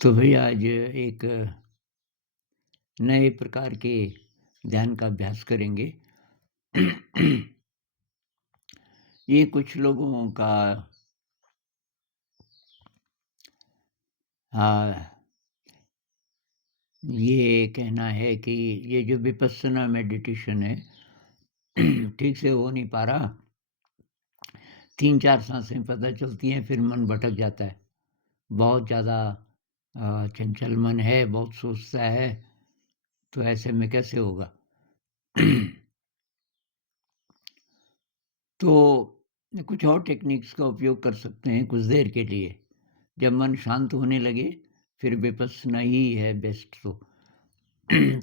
तो भैया आज एक नए प्रकार के ध्यान का अभ्यास करेंगे। ये कुछ लोगों का हाँ, ये कहना है कि ये जो विपस्सना मेडिटेशन है, ठीक से हो नहीं पा रहा। 3-4 साँसें पता चलती हैं, फिर मन भटक जाता है। बहुत ज़्यादा चंचल मन है, बहुत सोचता है, तो ऐसे में कैसे होगा? तो कुछ और टेक्निक्स का उपयोग कर सकते हैं कुछ देर के लिए। जब मन शांत होने लगे, फिर विपस्सना ही है बेस्ट तो।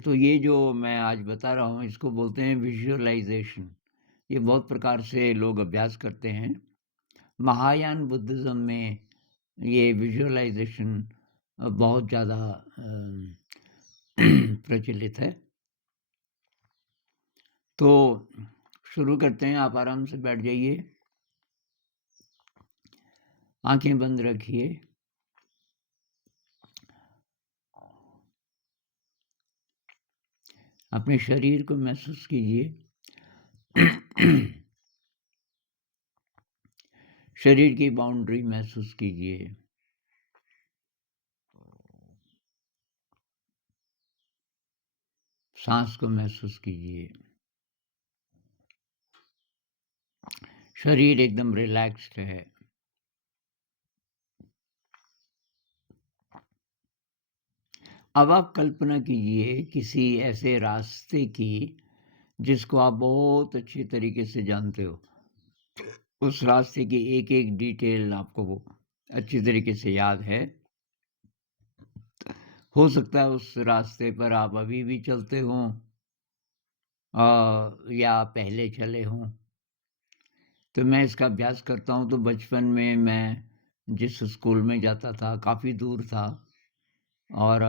तो ये जो मैं आज बता रहा हूँ, इसको बोलते हैं विज़ुअलाइज़ेशन। ये बहुत प्रकार से लोग अभ्यास करते हैं। महायान बुद्धिज़्म में ये विज़ुअलाइज़ेशन बहुत ज़्यादा प्रचलित है। तो शुरू करते हैं, आप आराम से बैठ जाइए। आँखें बंद रखिए। अपने शरीर को महसूस कीजिए। शरीर की बाउंड्री महसूस कीजिए। साँस को महसूस कीजिए। शरीर एकदम रिलैक्स्ड है। अब आप कल्पना कीजिए किसी ऐसे रास्ते की जिसको आप बहुत अच्छी तरीके से जानते हो। उस रास्ते की एक-एक डिटेल आपको वो अच्छी तरीके से याद है। हो सकता है उस रास्ते पर आप अभी भी चलते हों या पहले चले हों। तो मैं इसका अभ्यास करता हूँ तो बचपन में मैं जिस स्कूल में जाता था काफ़ी दूर था और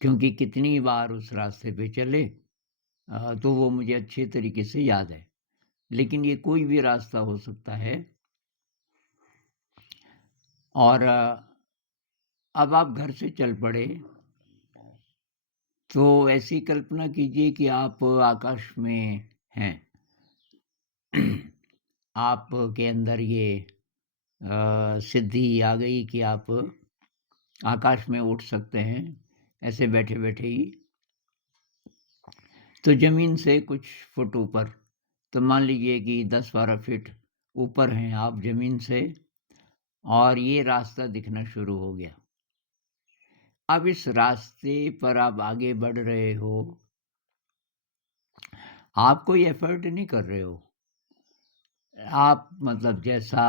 क्योंकि कितनी बार उस रास्ते पे चले तो वो मुझे अच्छे तरीके से याद है। लेकिन ये कोई भी रास्ता हो सकता है और अब आप घर से चल पड़े, तो ऐसी कल्पना कीजिए कि आप आकाश में हैं। आपके अंदर ये सिद्धि आ गई कि आप आकाश में उठ सकते हैं, ऐसे बैठे-बैठे ही। तो ज़मीन से कुछ फुट ऊपर, तो मान लीजिए कि 10-12 फीट ऊपर हैं आप ज़मीन से और ये रास्ता दिखना शुरू हो गया। अब इस रास्ते पर आप आगे बढ़ रहे हो, आप कोई एफ़र्ट नहीं कर रहे हो। आप मतलब जैसा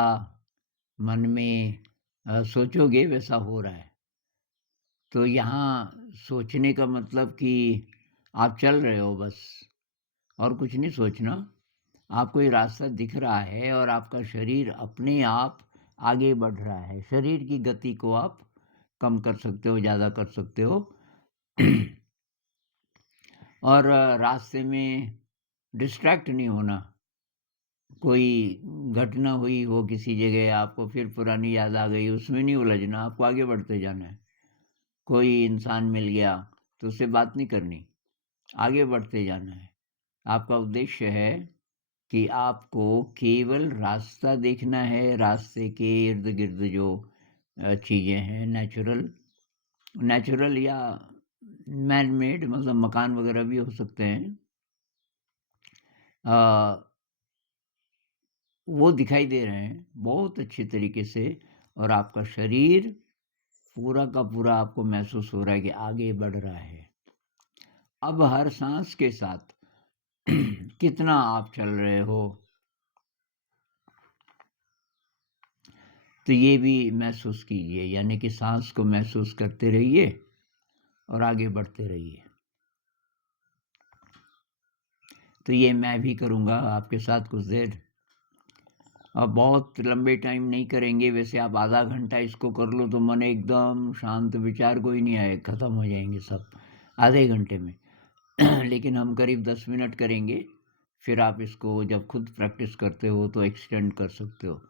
मन में सोचोगे वैसा हो रहा है। तो यहाँ सोचने का मतलब कि आप चल रहे हो बस और कुछ नहीं सोचना। आपको ये रास्ता दिख रहा है और आपका शरीर अपने आप आगे बढ़ रहा है। शरीर की गति को आप कम कर सकते हो, ज़्यादा कर सकते हो। और रास्ते में डिस्ट्रैक्ट नहीं होना। कोई घटना हुई हो किसी जगह, आपको फिर पुरानी याद आ गई, उसमें नहीं उलझना, आपको आगे बढ़ते जाना है। कोई इंसान मिल गया, तो उससे बात नहीं करनी, आगे बढ़ते जाना है। आपका उद्देश्य है कि आपको केवल रास्ता देखना है, रास्ते के इर्द-गिर्द जो चीज़ें हैं नेचुरल नेचुरल या मैन मेड मतलब मकान वगैरह भी हो सकते हैं। अ, वो दिखाई दे रहे हैं बहुत अच्छी तरीके से और आपका शरीर पूरा का पूरा आपको महसूस हो रहा है कि आगे बढ़ रहा है। अब हर साँस के साथ कितना आप चल रहे हो, तो ये भी महसूस कीजिए, यानी कि साँस को महसूस करते रहिए और आगे बढ़ते रहिए। तो ये मैं भी करूँगा आपके साथ कुछ देर। बहुत लंबे टाइम नहीं करेंगे, वैसे आप आधा घंटा इसको कर लो तो मन एकदम शांत, विचार कोई नहीं आए, ख़त्म हो जाएँगे सब आधे घंटे में। लेकिन हम करीब 10 मिनट करेंगे, फिर आप इसको जब खुद प्रैक्टिस करते हो तो एक्सटेंड कर सकते हो।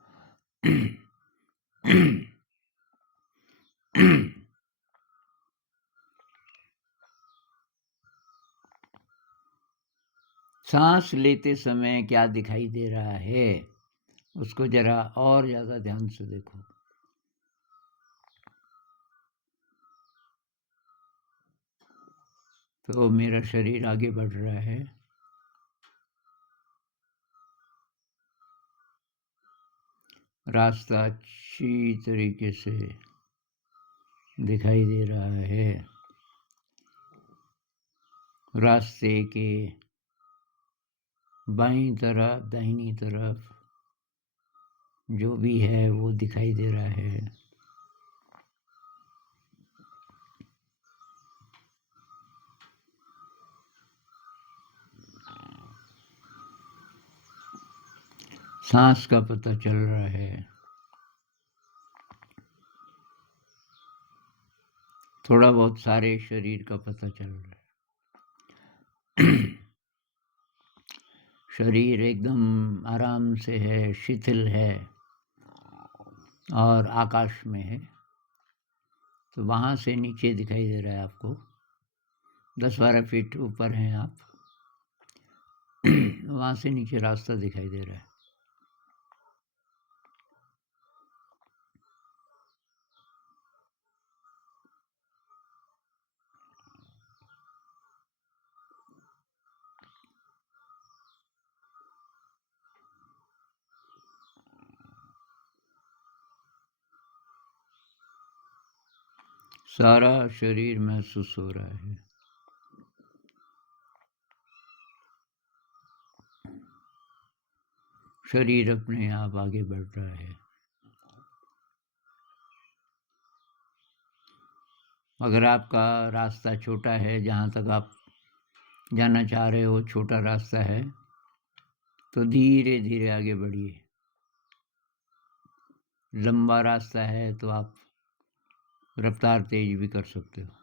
सांस लेते समय क्या दिखाई दे रहा है, उसको जरा और ज़्यादा ध्यान से देखो। तो मेरा शरीर आगे बढ़ रहा है। रास्ता अच्छी तरीके से दिखाई दे रहा है। रास्ते के बाईं तरफ, दाहिनी तरफ जो भी है वो दिखाई दे रहा है। सांस का पता चल रहा है। थोड़ा बहुत सारे शरीर का पता चल रहा है। शरीर एकदम आराम से है, शिथिल है और आकाश में है। तो वहाँ से नीचे दिखाई दे रहा है आपको। 10-12 फीट ऊपर हैं आप। वहाँ से नीचे रास्ता दिखाई दे रहा है। सारा शरीर महसूस हो रहा है। शरीर अपने आप आगे बढ़ रहा है। अगर आपका रास्ता छोटा है, जहाँ तक आप जाना चाह रहे हो छोटा रास्ता है, तो धीरे धीरे आगे बढ़िए। लंबा रास्ता है तो आप रफ्तार तेज भी कर सकते हो।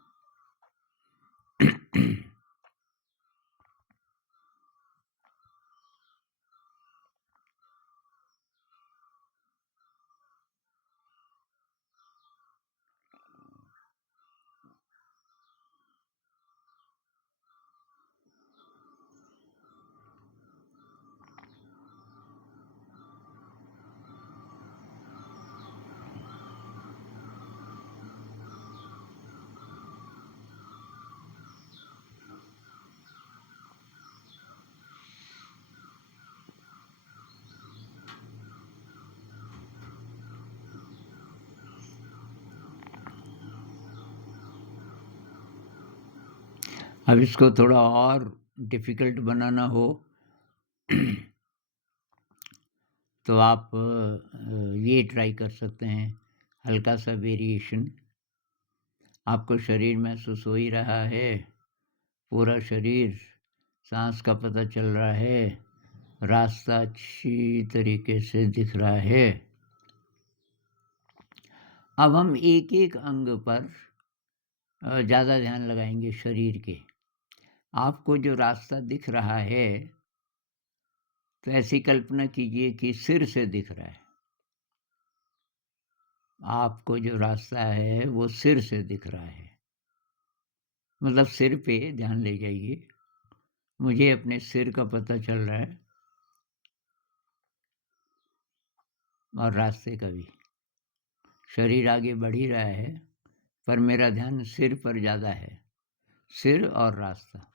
अब इसको थोड़ा और डिफ़िकल्ट बनाना हो तो आप ये ट्राई कर सकते हैं, हल्का सा वेरिएशन। आपको शरीर महसूस हो ही रहा है, पूरा शरीर, सांस का पता चल रहा है, रास्ता अच्छी तरीके से दिख रहा है। अब हम एक-एक अंग पर ज़्यादा ध्यान लगाएंगे शरीर के। आपको जो रास्ता दिख रहा है, तो ऐसी कल्पना कीजिए कि सिर से दिख रहा है। आपको जो रास्ता है वो सिर से दिख रहा है। मतलब सिर पे ध्यान ले जाइए। मुझे अपने सिर का पता चल रहा है और रास्ते का भी। शरीर आगे बढ़ ही रहा है, पर मेरा ध्यान सिर पर ज़्यादा है। सिर और रास्ता।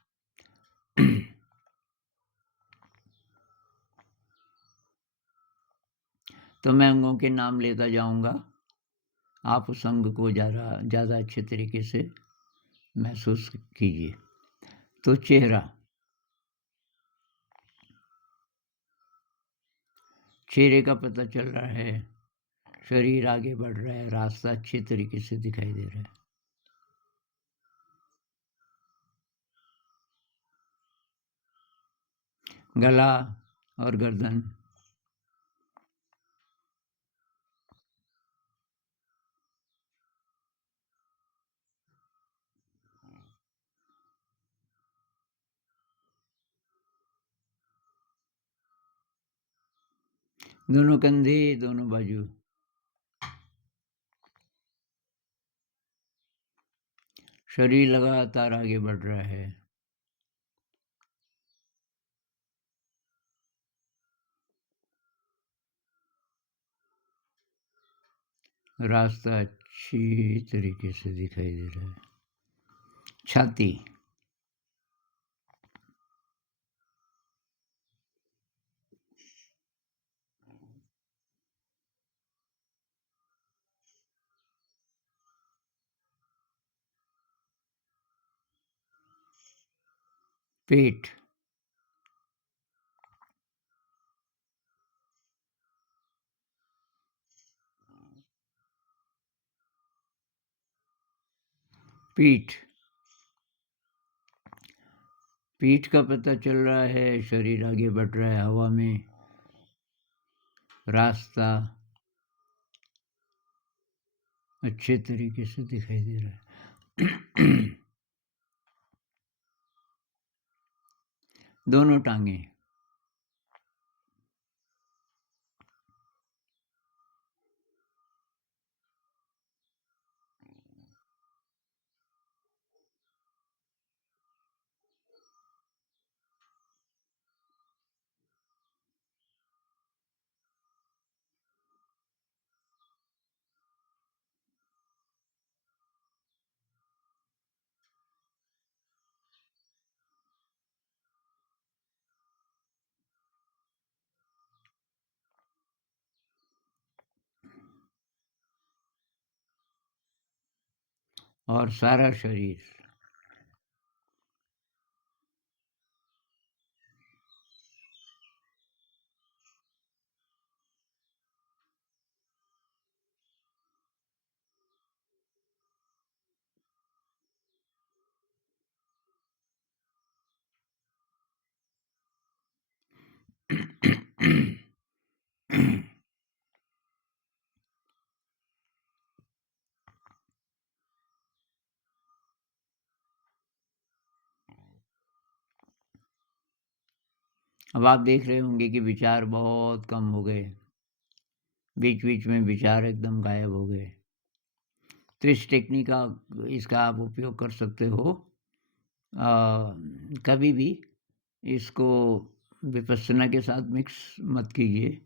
तो मैं अंगों के नाम लेता जाऊंगा। आप उस अंग को ज़्यादा अच्छे तरीके से महसूस कीजिए। तो चेहरा, चेहरे का पता चल रहा है। शरीर आगे बढ़ रहा है, रास्ता अच्छे तरीके से दिखाई दे रहा है। गला और गर्दन, दोनों कंधे, दोनों बाजू, शरीर लगातार आगे बढ़ रहा है। रास्ता अच्छी तरीके से दिखाई दे रहा है। छाती, पेट, पीठ, पीठ का पता चल रहा है, शरीर आगे बढ़ रहा है हवा में। रास्ता अच्छे तरीके से दिखाई दे रहा है। दोनों टांगे, और सारा शरीर। अब आप देख रहे होंगे कि विचार बहुत कम हो गए, बीच-बीच में विचार एकदम गायब हो गए। तो इस टेक्निक का इसका आप उपयोग कर सकते हो कभी भी। इसको विपश्यना के साथ मिक्स मत कीजिए,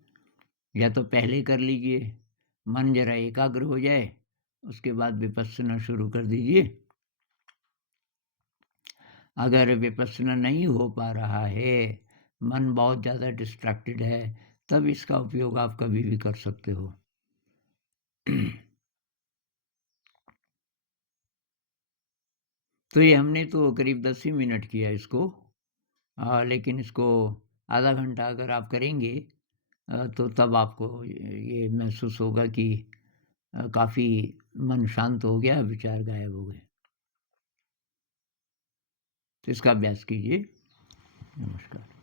या तो पहले कर लीजिए, मन ज़रा एकाग्र हो जाए, उसके बाद विपश्यना शुरू कर दीजिए। अगर विपश्यना नहीं हो पा रहा है, मन बहुत ज़्यादा डिस्ट्रैक्टेड है, तब इसका उपयोग आप कभी भी कर सकते हो। तो ये हमने तो करीब 10 ही मिनट किया इसको, लेकिन इसको आधा घंटा अगर आप करेंगे तो तब आपको ये महसूस होगा कि काफ़ी मन शांत हो गया, विचार गायब हो गए। तो इसका अभ्यास कीजिए। नमस्कार।